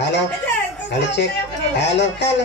hello hello check hello hello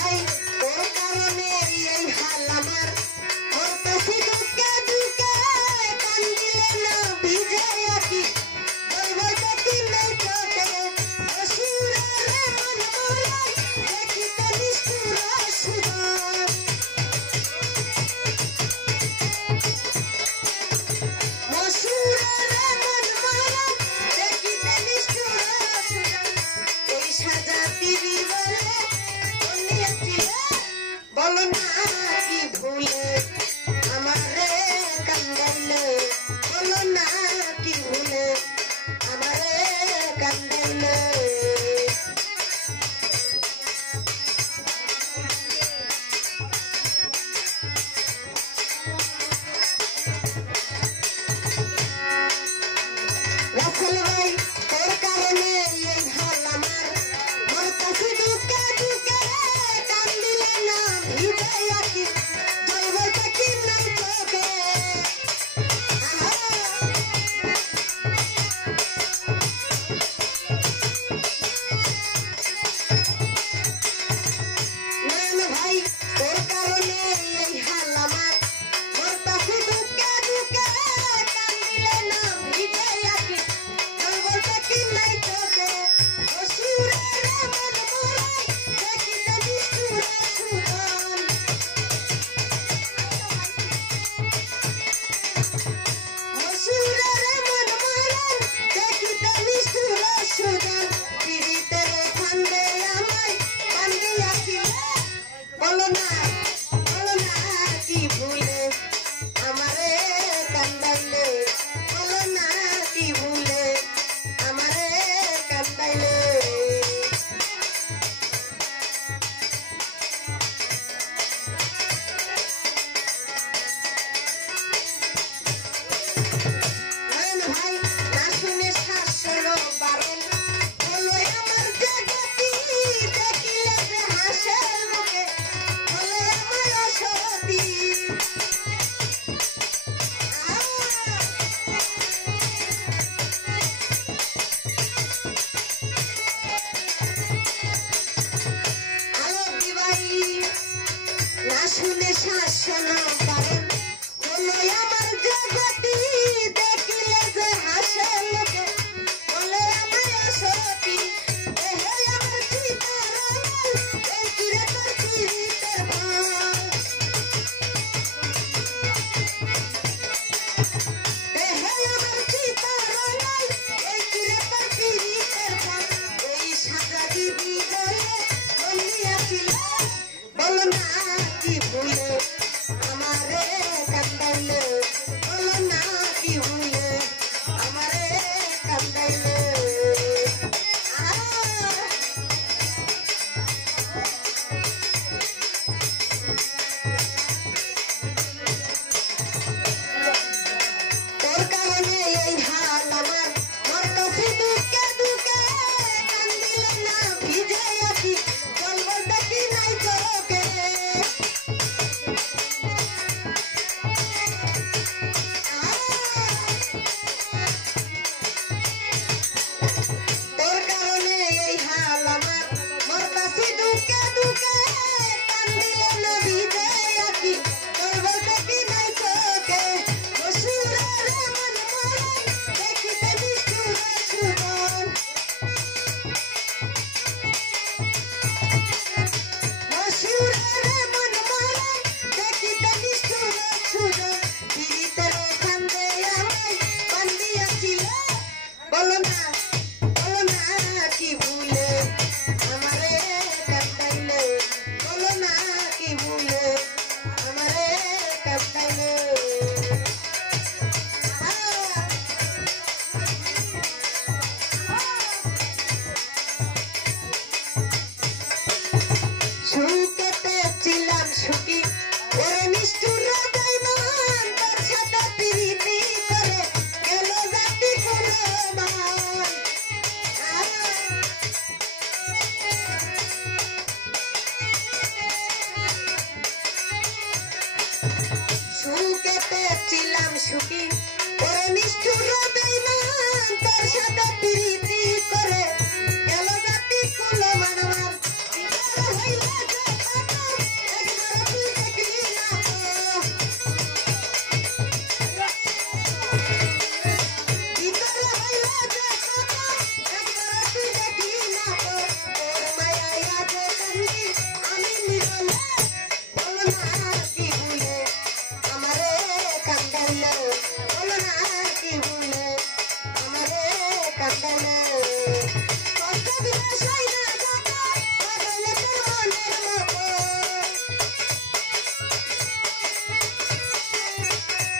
ভাই তোর কারণে এই হাল আমার মরতাছি দুঃখে দুঃখে কান্দিলে না ভিজে আঁকি বলবো দেখি নাই চোখে অসুরের মন মরাই দেখিতে নিষ্ঠুর সুদর অসুরের মন মরাই দেখিতে নিষ্ঠুর সুদর এই সাজা দিবি বলে বলো না কি ভুলে আমারে কান্দাইলে বলো না কি ভুলে আমারে কান্দাইলে রাসেল ভাই তোর কারণে এই হাল আমার মরতাছি দুঃখে দুঃখে কান্দিলে না ভিজে আঁকি জৈব দেখি নাই চোখে নয়ন ভাই তোর কারণে এই হাল আমার মরতাছি দুঃখে দুঃখে কান্দিলে না ভিজে আঁকি জৈব দেখি নাই চোখে অসুরের মন মরাই দেখিতে নিষ্ঠুর সুদন অসুরের মন মরাই দেখিতে নিষ্ঠুর সুদন পীড়িতের ফান্দে আমায় বান্ধিয়াছিলে বলো না কি ভুলে আমারে কান্দাইলে বলো না কি ভুলে আমারে কান্দাইলে নয়ন ভাই না শুনে শাসন বারণ বলো আমার যে গতি দেখিলে যে হাসে লোকে বলে আমার অসতি আলো দিবাই না শুনে শাসন বারণ বলো আমার যে গতি দেখিলে যে হাসে লোকে বলে আমার অসতি দেহে আমার চিতার এই দূরে তোর পীড়িতের ভার দেহে আমার চিতার এই দূরে তোর পীড়িতের ভার এই সাজা দিবি বলে বলিয়াছিলে বলো না কি ভুলে আমারে কান্দাইলে বলো না কি ভুলে আমারে কান্দাইলে তোর কারণে এই হাল আমার মরতাছি দুঃখে দুঃখে কান্দিলে না ভিজে আঁকি বলবো দেখি নাই চোখে তোর কারণে এই হাল আমার মরতাছি দুঃখে দুঃখে কান্দিলে না ভিজে আঁকি বলবো দেখি নাই চোখে অসুরের মন মরাই দেখিতে নিষ্ঠুর সুদন অসুরের মন মরাই দেখিতে নিষ্ঠুর সুদন পীড়িতের ফান্দে আমায় বান্ধিয়াছিলে বলো না কান্দাইলে কষ্ট দিলে সই না যত পাগলে তোর মনের মতো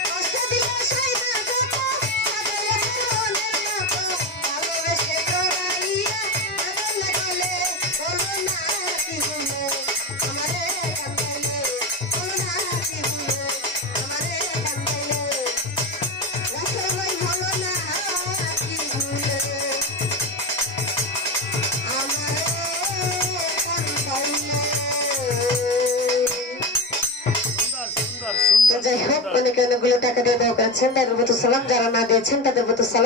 কষ্ট দিলে সই না যত পাগলে তোর মনের মতো ভালোবেসে তোরাইয়া পাগল গেলে বলো না কি ভুলে আমারে কান্দাইলে বলো না কি ভুলে আমারে কান্দাইলে রাসেল ভাই বলো না কি ভুলে আমারে কান্দাইলে সুন্দর সুন্দর সুন্দর যাই হোক অনেকে অনেকগুলো টাকা দিয়ে দেওয়া করেছেন তাদের প্রতি সালাম যারা না দিয়েছেন তাদের প্রতি সালাম